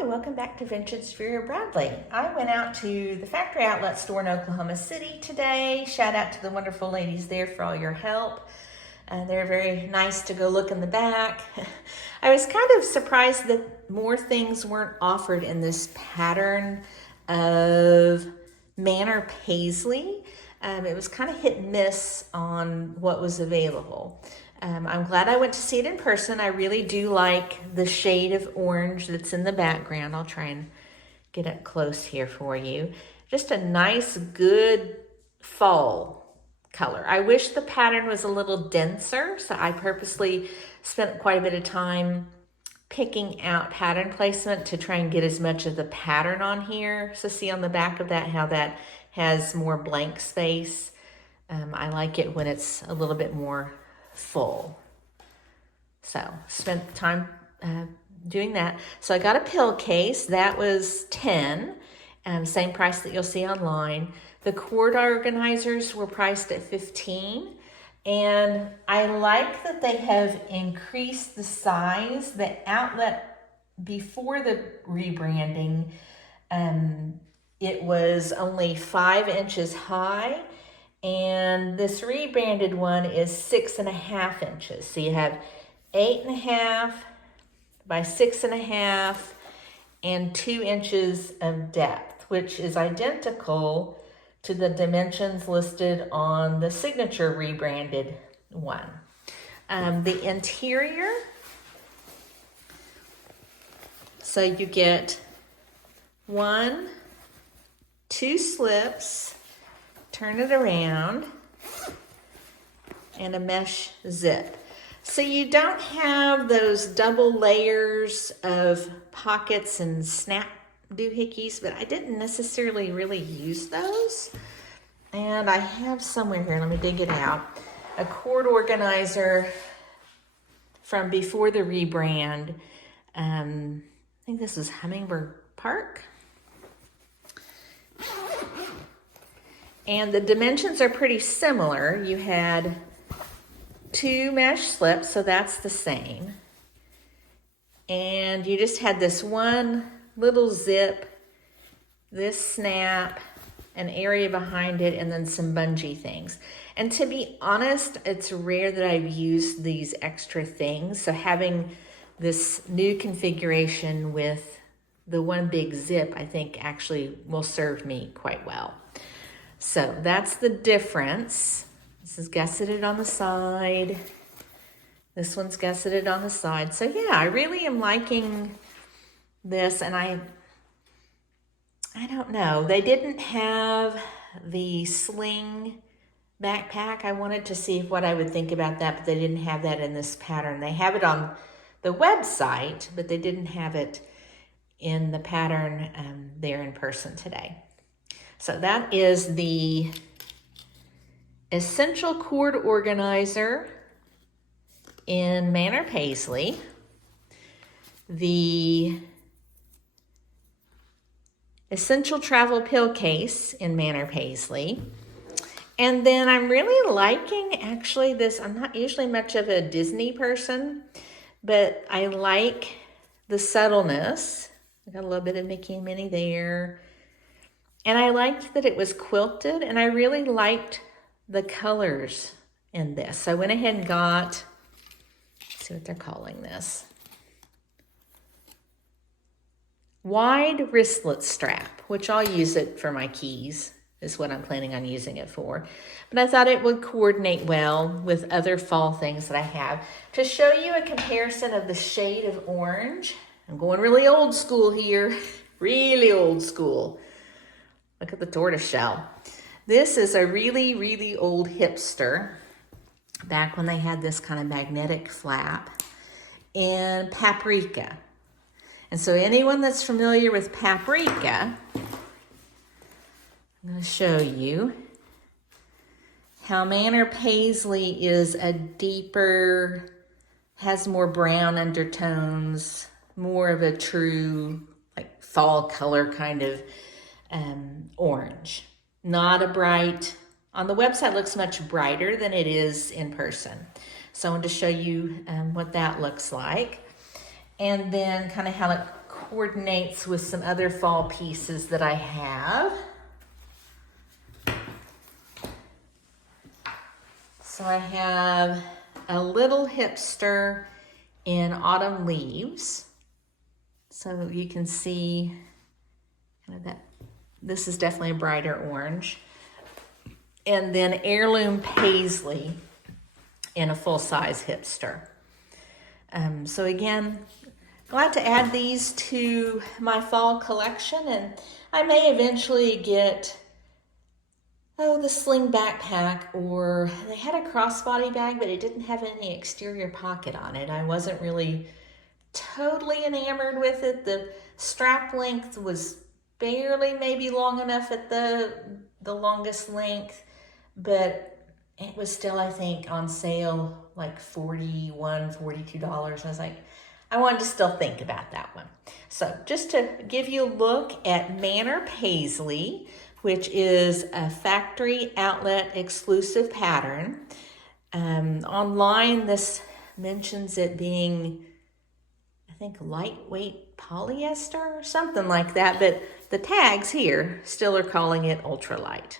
Hi, welcome back to Vintage Vera Bradley. I went out to the factory outlet store in Oklahoma City today. Shout out to the wonderful ladies there for all your help. They're very nice to go look in the back. I was kind of surprised that more things weren't offered in this pattern of Manor Paisley. It was kind of hit and miss on what was available. I'm glad I went to see it in person. I really do like the shade of orange that's in the background. I'll try and get up close here for you. Just a nice, good fall color. I wish the pattern was a little denser, so I purposely spent quite a bit of time picking out pattern placement to try and get as much of the pattern on here. So see on the back of that how that has more blank space. I like it when it's a little bit more full. So spent time doing that. So I got a pill case. That was $10, same price that you'll see online. The cord organizers were priced at $15, and I like that they have increased the size. The outlet before the rebranding, it was only 5 inches high, and this rebranded one is 6.5 inches. So you have 8.5 by 6.5 and 2 inches of depth, which is identical to the dimensions listed on the signature rebranded one. The interior, so you get 2 slips, turn it around, and a mesh zip. So you don't have those double layers of pockets and snap doohickeys, but I didn't necessarily really use those. And I have somewhere here, let me dig it out, a cord organizer from before the rebrand. I think this is Hummingbird Park. And the dimensions are pretty similar. You had 2 mesh slips, so that's the same. And you just had this one little zip, this snap, an area behind it, and then some bungee things. And to be honest, it's rare that I've used these extra things. So having this new configuration with the one big zip, I think actually will serve me quite well. So that's the difference. This is gusseted on the side. This one's gusseted on the side. So yeah, I really am liking this, and I don't know. They didn't have the sling backpack. I wanted to see what I would think about that, but they didn't have that in this pattern. They have it on the website, but they didn't have it in the pattern there in person today. So that is the Essential Cord Organizer in Manor Paisley, the Essential Travel Pill Case in Manor Paisley, and then I'm really liking actually this. I'm not usually much of a Disney person, but I like the subtleness. I got a little bit of Mickey and Minnie there. And I liked that it was quilted, and I really liked the colors in this. So I went ahead and got, let's see what they're calling this, wide wristlet strap, which I'll use it for my keys, is what I'm planning on using it for. But I thought it would coordinate well with other fall things that I have. To show you a comparison of the shade of orange, I'm going really old school here, really old school. Look at the tortoiseshell. This is a really, really old hipster, back when they had this kind of magnetic flap, in Paprika. And so anyone that's familiar with Paprika, I'm going to show you how Manor Paisley is a deeper, has more brown undertones, more of a true like fall color kind of orange. Not a bright, on the website looks much brighter than it is in person. So I wanted to show you what that looks like. And then kind of how it coordinates with some other fall pieces that I have. So I have a little hipster in autumn leaves. So you can see kind of that. This is definitely a brighter orange. And then heirloom paisley in a full-size hipster. So again, glad to add these to my fall collection, and I may eventually get the sling backpack, or they had a crossbody bag, but it didn't have any exterior pocket on it. I wasn't really totally enamored with it. The strap length was barely maybe long enough at the longest length, but it was still, I think, on sale like $41, $42. I was like, I wanted to still think about that one. So just to give you a look at Manor Paisley, which is a factory outlet exclusive pattern. Online, this mentions it being, I think, lightweight polyester or something like that, but the tags here still are calling it ultralight.